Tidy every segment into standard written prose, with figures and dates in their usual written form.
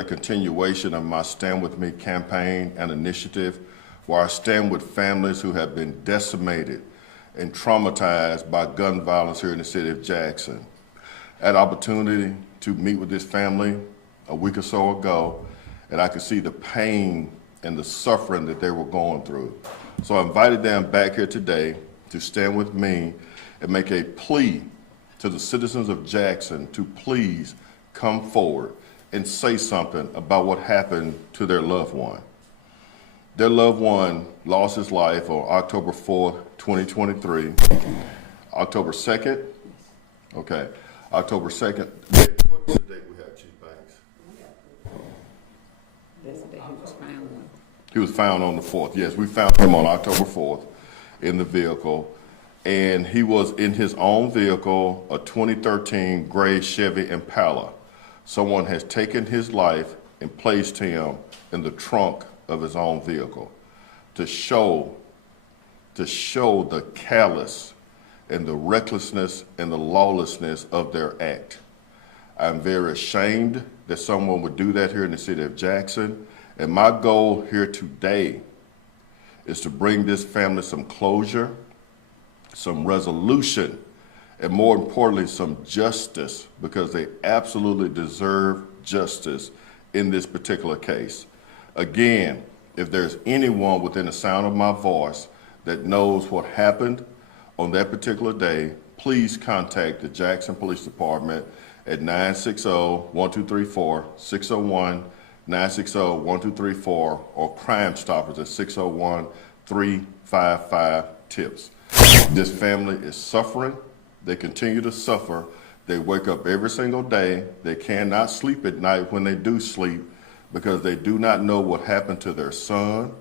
a continuation of my Stand With Me campaign and initiative, where I stand with families who have been decimated and traumatized by gun violence here in the city of Jackson. I had an opportunity to meet with this family a week or so ago, and I could see the pain and the suffering that they were going through. So I invited them back here today to stand with me and make a plea to the citizens of Jackson to please come forward and say something about what happened to their loved one. Their loved one lost his life on October 4th, 2023. October 2nd? Okay. October 2nd. What's the date we had, Chief Banks? That's the day he was found. He was found on the 4th. Yes, we found him on October 4th in the vehicle. And he was in his own vehicle, a 2013 gray Chevy Impala. Someone has taken his life and placed him in the trunk of his own vehicle to show the callous and the recklessness and the lawlessness of their act. I'm very ashamed that someone would do that here in the city of Jackson. And my goal here today is to bring this family some closure, some resolution, and more importantly, some justice, because they absolutely deserve justice in this particular case. Again, if there's anyone within the sound of my voice that knows what happened on that particular day, please contact the Jackson Police Department at 960-1234, 601-960-1234, or Crime Stoppers at 601-355-TIPS. This family is suffering. They continue to suffer. They wake up every single day. They cannot sleep at night when they do sleep because they do not know what happened to their son,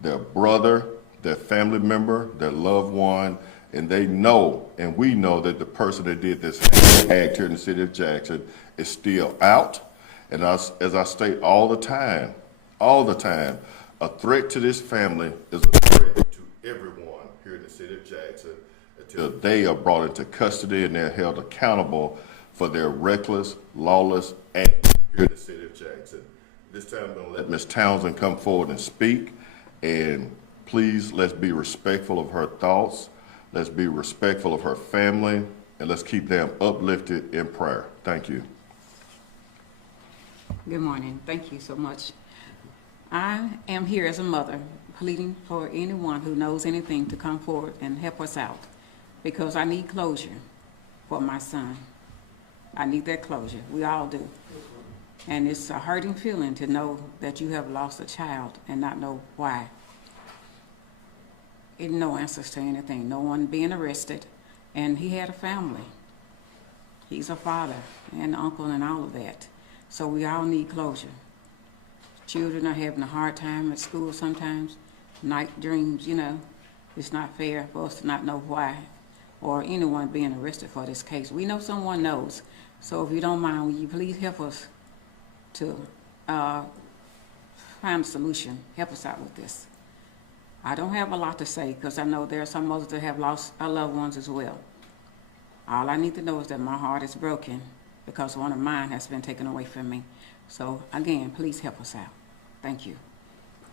their brother, their family member, their loved one, and they know, and we know, that the person that did this act here in the city of Jackson is still out. And as I state all the time, a threat to this family is a threat to everyone here in the city of Jackson until they are brought into custody and they're held accountable for their reckless, lawless act here in the city of Jackson. This time I'm going to let Ms. Townsend come forward and speak, and please let's be respectful of her thoughts, let's be respectful of her family, and let's keep them uplifted in prayer. Thank you. Good morning. Thank you so much. I am here as a mother, pleading for anyone who knows anything to come forward and help us out, because I need closure for my son. I need that closure. We all do. And it's a hurting feeling to know that you have lost a child and not know why. And no answers to anything. No one being arrested. And he had a family. He's a father and uncle and all of that. So we all need closure. Children are having a hard time at school sometimes. Night dreams, you know. It's not fair for us to not know why, or anyone being arrested for this case. We know someone knows. So if you don't mind, will you please help us to find a solution, help us out with this. I don't have a lot to say because I know there are some others that have lost our loved ones as well. All I need to know is that my heart is broken because one of mine has been taken away from me. So again, please help us out. Thank you.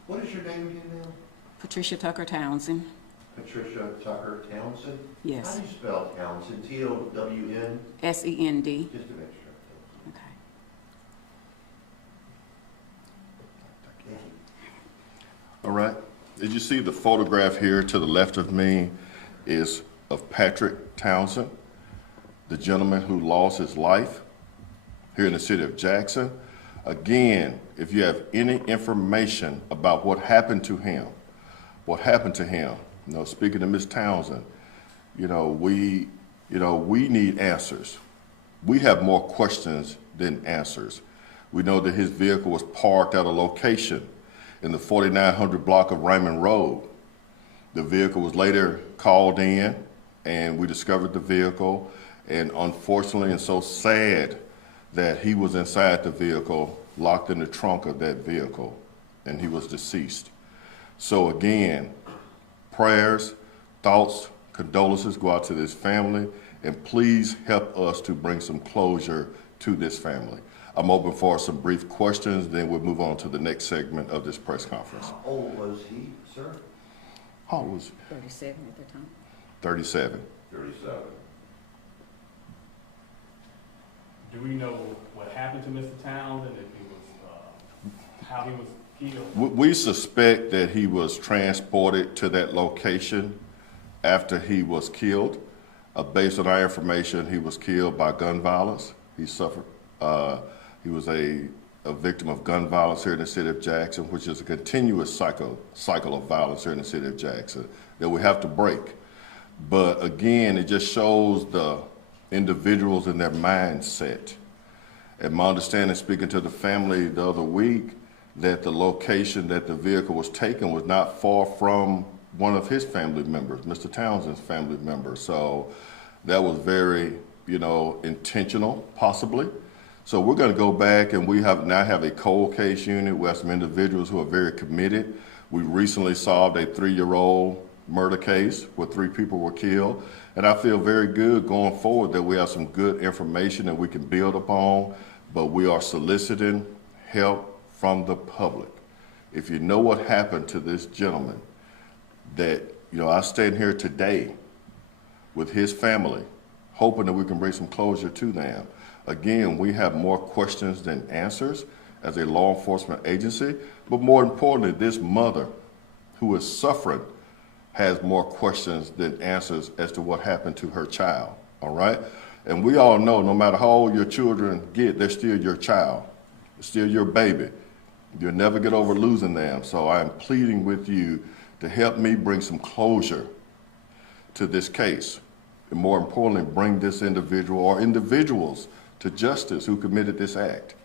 What is your name again now? Patricia Tucker Townsend. Patricia Tucker Townsend? Yes. How do you spell Townsend? T-O-W-N? S-E-N-D. Just to make sure. Okay. Thank you. All right. As you see, the photograph here to the left of me is of Patrick Townsend, the gentleman who lost his life here in the city of Jackson. Again, if you have any information about what happened to him, speaking to Ms. Townsend, we need answers. We have more questions than answers. We know that his vehicle was parked at a location in the 4900 block of Raymond Road. The vehicle was later called in, and we discovered the vehicle, and unfortunately and so sad that he was inside the vehicle, locked in the trunk of that vehicle, and he was deceased. So again, prayers, thoughts, condolences go out to this family, and please help us to bring some closure to this family. I'm open for some brief questions, then we'll move on to the next segment of this press conference. How old was he, sir? How old was he? 37 at the time. 37. 37. Do we know what happened to Mr. Townsend, if he was, how he was killed? We suspect that he was transported to that location after he was killed. Based on our information, he was killed by gun violence. He suffered, he was a victim of gun violence here in the city of Jackson, which is a continuous cycle of violence here in the city of Jackson that we have to break. But again, it just shows the individuals and their mindset. And my understanding, speaking to the family the other week, that the location that the vehicle was taken was not far from one of his family members, Mr. Townsend's family member. So that was very, intentional, possibly. So we're going to go back, and we now have a cold case unit. We have some individuals who are very committed. We recently solved a 3-year-old murder case where 3 people were killed. And I feel very good going forward that we have some good information that we can build upon, but we are soliciting help from the public. If you know what happened to this gentleman, that, I stand here today with his family, hoping that we can bring some closure to them. Again, we have more questions than answers as a law enforcement agency, but more importantly, this mother who is suffering has more questions than answers as to what happened to her child, all right? And we all know no matter how old your children get, they're still your child, they're still your baby. You'll never get over losing them. So I am pleading with you to help me bring some closure to this case. And more importantly, bring this individual or individuals to justice who committed this act.